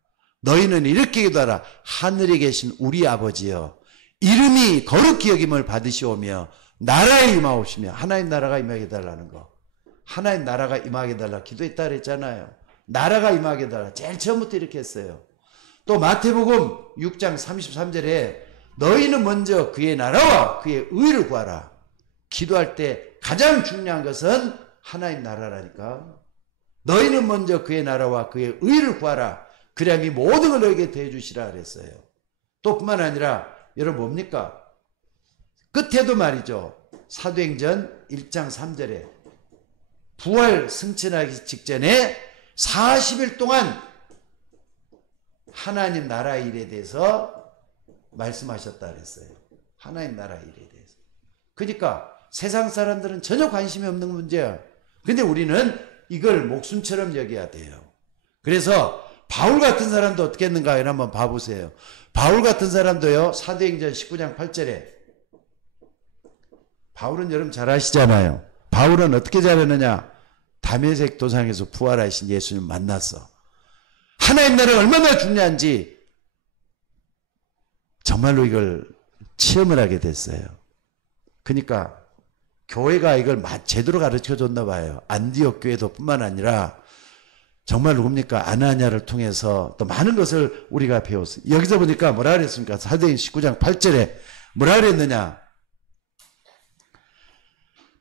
너희는 이렇게 기도하라. 하늘에 계신 우리 아버지여, 이름이 거룩히 여김을 받으시오며 나라에 임하옵시며. 하나님 나라가 임하게 달라는 거. 하나님 나라가 임하게 달라 기도했다 그랬잖아요. 나라가 임하게 달라. 제일 처음부터 이렇게 했어요. 또 마태복음 6장 33절에 너희는 먼저 그의 나라와 그의 의를 구하라. 기도할 때 가장 중요한 것은 하나님 나라라니까. 너희는 먼저 그의 나라와 그의 의를 구하라. 그래야 이 모든 걸 너에게 더해주시라 그랬어요. 또 뿐만 아니라 여러분 뭡니까? 끝에도 말이죠. 사도행전 1장 3절에 부활 승천하기 직전에 40일 동안 하나님 나라 일에 대해서 말씀하셨다 그랬어요. 하나님 나라 일에 대해서. 그러니까 세상 사람들은 전혀 관심이 없는 문제야. 근데 우리는 이걸 목숨처럼 여겨야 돼요. 그래서 바울 같은 사람도 어떻게 했는가 한번 봐보세요. 바울 같은 사람도요, 사도행전 19장 8절에 바울은 여러분 잘 아시잖아요. 바울은 어떻게 잘했느냐? 다메섹 도상에서 부활하신 예수님 만났어. 하나님 나라가 얼마나 중요한지 정말로 이걸 체험을 하게 됐어요. 그러니까 교회가 이걸 제대로 가르쳐줬나 봐요. 안디옥 교회도 뿐만 아니라 정말 누굽니까? 아나니아를 통해서 또 많은 것을 우리가 배웠어요. 여기서 보니까 뭐라 그랬습니까? 사도행전 19장 8절에 뭐라 그랬느냐?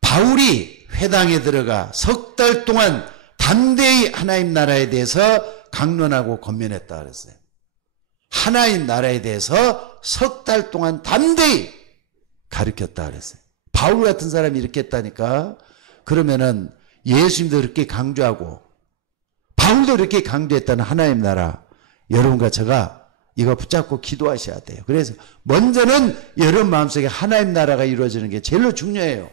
바울이 회당에 들어가 석 달 동안 담대히 하나님 나라에 대해서 강론하고 권면했다 그랬어요. 하나님 나라에 대해서 석 달 동안 담대히 가르쳤다 그랬어요. 바울 같은 사람이 이렇게 했다니까. 그러면은 예수님도 그렇게 강조하고 바울도 그렇게 강조했다는 하나님 나라, 여러분과 제가 이거 붙잡고 기도하셔야 돼요. 그래서 먼저는 여러분 마음속에 하나님 나라가 이루어지는 게 제일로 중요해요.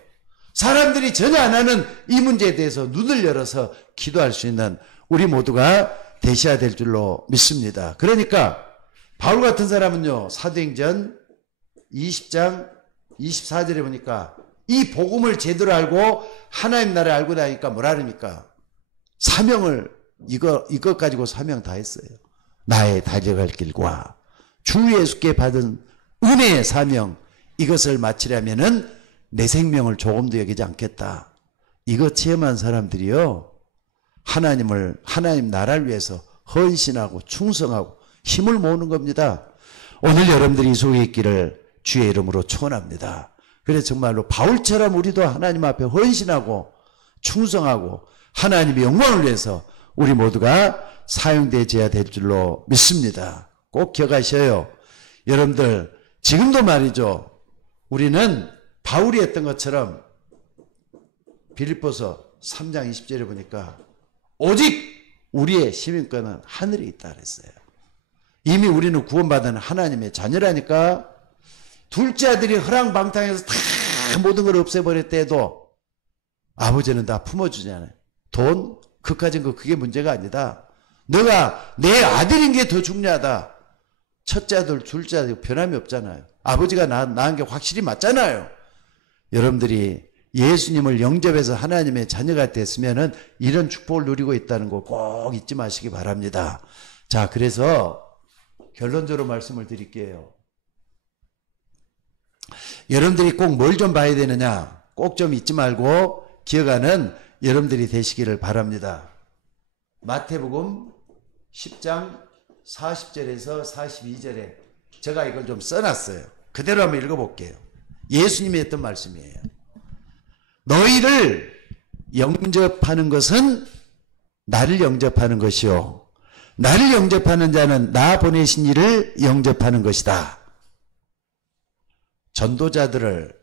사람들이 전혀 안 하는 이 문제에 대해서 눈을 열어서 기도할 수 있는 우리 모두가 되셔야 될 줄로 믿습니다. 그러니까 바울 같은 사람은요, 사도행전 20장 24절에 보니까 이 복음을 제대로 알고 하나님 나라를 알고 나니까 뭐라 그럽니까? 사명을 이것 가지고 사명 다 했어요. 나의 달려갈 길과 주 예수께 받은 은혜의 사명, 이것을 마치려면은 내 생명을 조금도 여기지 않겠다. 이거 체험한 사람들이요, 하나님 나라를 위해서 헌신하고 충성하고 힘을 모으는 겁니다. 오늘 여러분들이 이 속에 있기를 주의 이름으로 축원합니다. 그래서 정말로 바울처럼 우리도 하나님 앞에 헌신하고 충성하고 하나님의 영광을 위해서 우리 모두가 사용되어야 될 줄로 믿습니다. 꼭 기억하셔요. 여러분들 지금도 말이죠, 우리는 바울이 했던 것처럼 빌립보서 3장 20절에 보니까 오직 우리의 시민권은 하늘에 있다 그랬어요. 이미 우리는 구원받은 하나님의 자녀라니까. 둘째 아들이 허랑방탕해서 다 모든 걸 없애버렸다 해도 아버지는 다 품어주잖아요. 돈, 그까진 거 그게 문제가 아니다. 너가 내 아들인 게 더 중요하다. 첫째 아들, 둘째 아들 변함이 없잖아요. 아버지가 낳은 게 확실히 맞잖아요. 여러분들이 예수님을 영접해서 하나님의 자녀가 됐으면은 이런 축복을 누리고 있다는 거 꼭 잊지 마시기 바랍니다. 자, 그래서 결론적으로 말씀을 드릴게요. 여러분들이 꼭 뭘 좀 봐야 되느냐, 꼭 좀 잊지 말고 기억하는 여러분들이 되시기를 바랍니다. 마태복음 10장 40절에서 42절에 제가 이걸 좀 써놨어요. 그대로 한번 읽어볼게요. 예수님이 했던 말씀이에요. 너희를 영접하는 것은 나를 영접하는 것이요, 나를 영접하는 자는 나 보내신 이를 영접하는 것이다. 전도자들을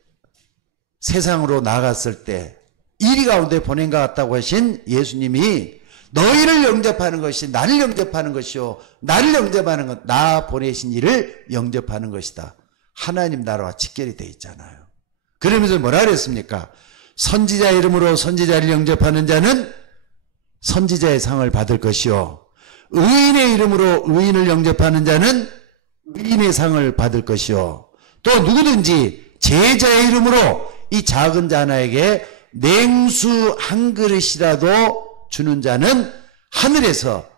세상으로 나갔을 때 이리 가운데 보낸 것 같다고 하신 예수님이 너희를 영접하는 것이 나를 영접하는 것이요, 나를 영접하는 것 나 보내신 이를 영접하는 것이다. 하나님 나라와 직결이 되어 있잖아요. 그러면서 뭐라 그랬습니까? 선지자 이름으로 선지자를 영접하는 자는 선지자의 상을 받을 것이요, 의인의 이름으로 의인을 영접하는 자는 의인의 상을 받을 것이요, 또 누구든지 제자의 이름으로 이 작은 자 하나에게 냉수 한 그릇이라도 주는 자는 하늘에서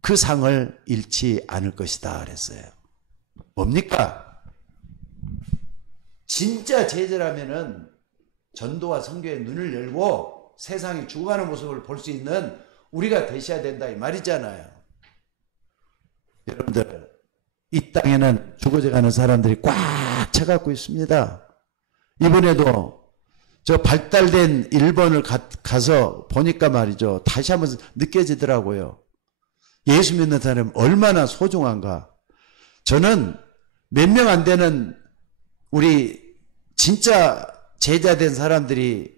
그 상을 잃지 않을 것이다 그랬어요. 뭡니까? 진짜 제자라면은 전도와 선교의 눈을 열고 세상이 죽어가는 모습을 볼 수 있는 우리가 되셔야 된다 이 말이잖아요. 여러분들, 이 땅에는 죽어져가는 사람들이 꽉 차갖고 있습니다. 이번에도 저 발달된 일본을 가서 보니까 말이죠, 다시 한번 느껴지더라고요. 예수 믿는 사람이 얼마나 소중한가. 저는 몇 명 안 되는 우리 진짜 제자된 사람들이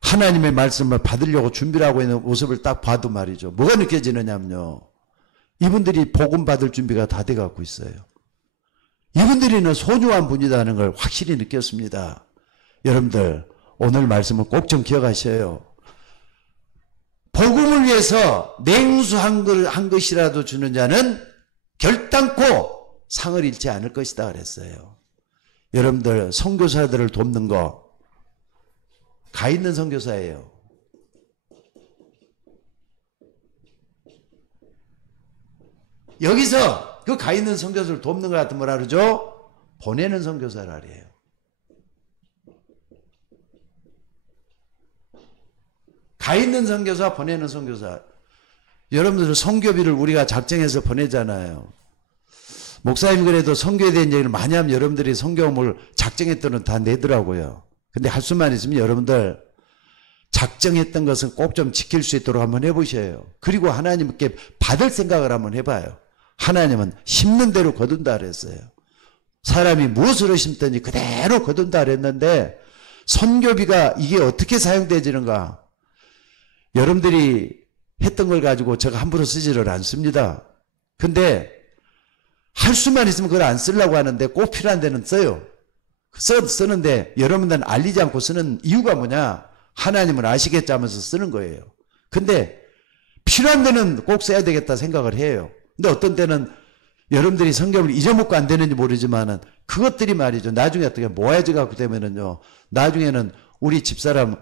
하나님의 말씀을 받으려고 준비를 하고 있는 모습을 딱 봐도 말이죠, 뭐가 느껴지느냐면요, 이분들이 복음 받을 준비가 다 돼갖고 있어요. 이분들이는 소중한 분이라는 걸 확실히 느꼈습니다. 여러분들, 오늘 말씀을 꼭 좀 기억하셔요. 복음을 위해서 냉수 한 것이라도 주는 자는 결단코 상을 잃지 않을 것이다 그랬어요. 여러분들, 선교사들을 돕는 거 가 있는 선교사예요. 여기서 그 가 있는 선교사를 돕는 것 같은 뭐라 그러죠? 보내는 선교사라 그래요. 가 있는 선교사, 보내는 선교사. 여러분들 선교비를 우리가 작정해서 보내잖아요. 목사님 그래도 선교에 대한 얘기를 많이 하면 여러분들이 선교음을 작정했더니 다 내더라고요. 근데 할 수만 있으면 여러분들, 작정했던 것은 꼭 좀 지킬 수 있도록 한번 해보셔요. 그리고 하나님께 받을 생각을 한번 해봐요. 하나님은 심는 대로 거둔다 그랬어요. 사람이 무엇으로 심든지 그대로 거둔다 그랬는데 선교비가 이게 어떻게 사용되지는가? 여러분들이 했던 걸 가지고 제가 함부로 쓰지를 않습니다. 근데 할 수만 있으면 그걸 안 쓰려고 하는데 꼭 필요한 데는 써요. 쓰는데 여러분들은 알리지 않고 쓰는 이유가 뭐냐? 하나님을 아시겠지 하면서 쓰는 거예요. 근데 필요한 데는 꼭 써야 되겠다 생각을 해요. 근데 어떤 때는 여러분들이 성경을 잊어먹고 안 되는지 모르지만은 그것들이 말이죠. 나중에 어떻게 모아져 갖고 되면은요. 나중에는 우리 집사람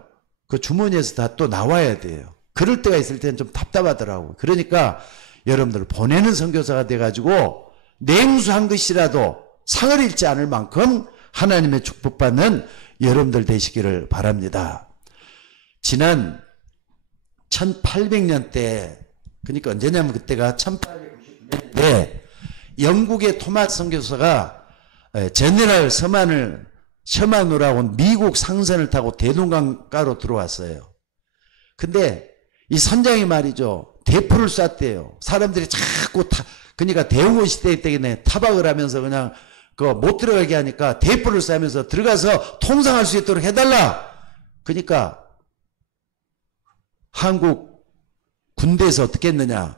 그 주머니에서 다 또 나와야 돼요. 그럴 때가 있을 때는 좀 답답하더라고요. 그러니까 여러분들 보내는 선교사가 돼가지고 냉수한 것이라도 상을 잃지 않을 만큼 하나님의 축복받는 여러분들 되시기를 바랍니다. 지난 1800년 때, 그러니까 언제냐면 그때가 1899년인데 영국의 토마스 선교사가 제네럴 셔만으로 미국 상선을 타고 대동강가로 들어왔어요. 근데 이 선장이 말이죠. 대포를 쐈대요. 사람들이 자꾸 그러니까 대응원 시대 때문에 타박을 하면서 그냥 못 들어가게 하니까 대포를 쏴면서 들어가서 통상할 수 있도록 해달라. 그러니까 한국 군대에서 어떻게 했느냐.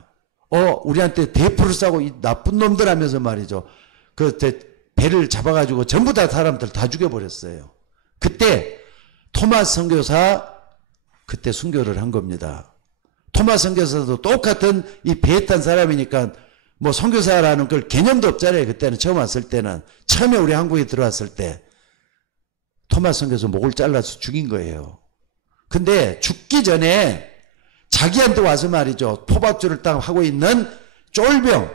우리한테 대포를 쏴고 이 나쁜 놈들 하면서 말이죠. 그 배를 잡아가지고 전부 다 사람들 다 죽여버렸어요. 그때 토마스 선교사 그때 순교를 한 겁니다. 토마스 선교사도 똑같은 이 배에 탄 사람이니까 뭐 선교사라는 걸 개념도 없잖아요. 그때는 처음 왔을 때는. 처음에 우리 한국에 들어왔을 때 토마스 선교사 목을 잘라서 죽인 거예요. 근데 죽기 전에 자기한테 와서 말이죠. 포박주를 딱 하고 있는 쫄병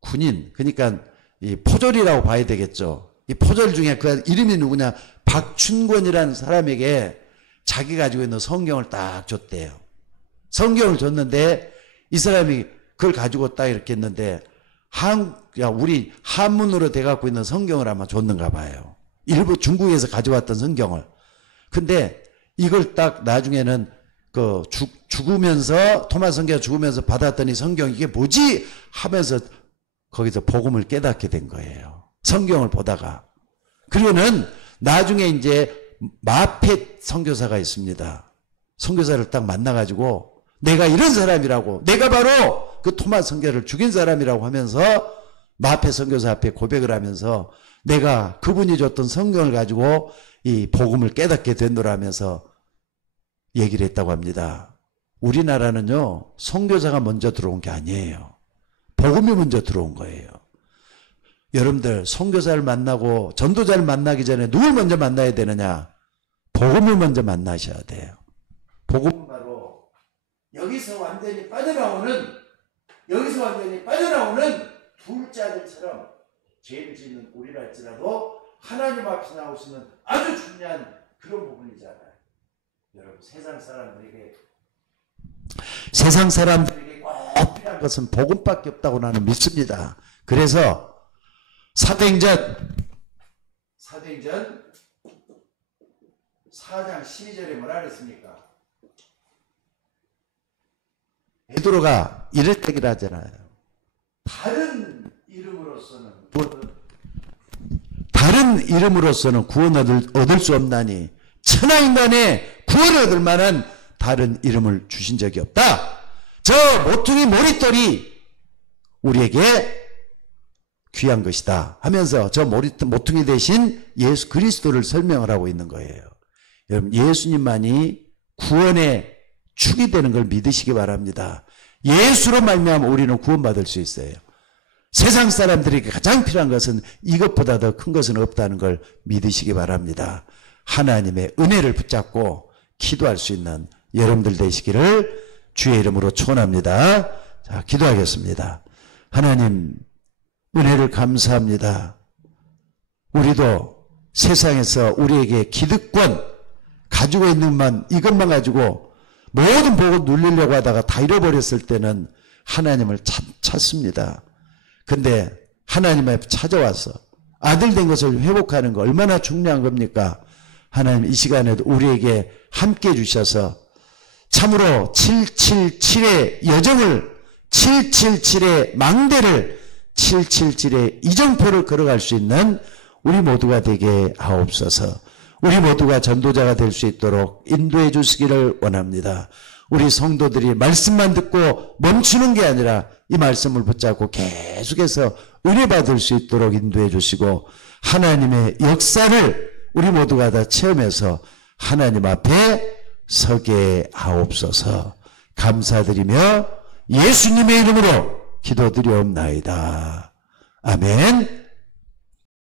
군인, 그러니까 이 포졸이라고 봐야 되겠죠. 이 포졸 중에 그 이름이 누구냐? 박춘권이라는 사람에게 자기 가지고 있는 성경을 딱 줬대요. 성경을 줬는데 이 사람이 그걸 가지고 딱 이렇게 했는데 우리 한문으로 돼갖고 있는 성경을 아마 줬는가 봐요. 일부 중국에서 가져왔던 성경을. 근데 이걸 딱 나중에는 죽으면서 토마스 선교가 죽으면서 받았더니 성경 이게 뭐지? 하면서 거기서 복음을 깨닫게 된 거예요. 성경을 보다가. 그리고는 나중에 이제 마페 선교사가 있습니다. 선교사를 딱 만나가지고 내가 이런 사람이라고, 내가 바로 그 토마스 선교를 죽인 사람이라고 하면서 마페 선교사 앞에 고백을 하면서 내가 그분이 줬던 성경을 가지고 이 복음을 깨닫게 된다라면서 얘기를 했다고 합니다. 우리나라는요, 선교사가 먼저 들어온 게 아니에요. 복음이 먼저 들어온 거예요. 여러분들 선교사를 만나고 전도자를 만나기 전에 누굴 먼저 만나야 되느냐? 복음을 먼저 만나셔야 돼요. 복음은 바로 여기서 완전히 빠져나오는 둘째 아들처럼 죄를 짓는 우리라 할지라도 하나님 앞에 나오시는 아주 중요한 그런 부분이잖아요. 여러분 세상 사람들에게 꼭 필요한 것은 복음밖에 없다고 나는 믿습니다. 그래서 사도행전 4장 12절에 뭐라 그랬습니까? 베드로가 이럴 때기를 하잖아요. 다른 이름으로서는 구원을 얻을 수 없나니 천하인간의 구원을 얻을 만한 다른 이름을 주신 적이 없다. 저 모퉁이 머릿돌이 우리에게 귀한 것이다 하면서 저 모퉁이 대신 예수 그리스도를 설명을 하고 있는 거예요. 여러분 예수님만이 구원의 축이 되는 걸 믿으시기 바랍니다. 예수로 말미암아 우리는 구원받을 수 있어요. 세상 사람들에게 가장 필요한 것은 이것보다 더 큰 것은 없다는 걸 믿으시기 바랍니다. 하나님의 은혜를 붙잡고 기도할 수 있는 여러분들 되시기를 주의 이름으로 축원합니다. 자, 기도하겠습니다. 하나님 은혜를 감사합니다. 우리도 세상에서 우리에게 기득권 가지고 있는 이것만 가지고 모든 복을 누리려고 하다가 다 잃어버렸을 때는 하나님을 찾습니다. 근데 하나님 앞에 찾아와서 아들 된 것을 회복하는 거 얼마나 중요한 겁니까? 하나님 이 시간에도 우리에게 함께 해주셔서 참으로 777의 여정을 777의 망대를 777의 이정표를 걸어갈 수 있는 우리 모두가 되게 하옵소서. 우리 모두가 전도자가 될 수 있도록 인도해 주시기를 원합니다. 우리 성도들이 말씀만 듣고 멈추는 게 아니라 이 말씀을 붙잡고 계속해서 은혜 받을 수 있도록 인도해 주시고 하나님의 역사를 우리 모두가 다 체험해서 하나님 앞에 서게 하옵소서. 감사드리며 예수님의 이름으로 기도드리옵나이다. 아멘.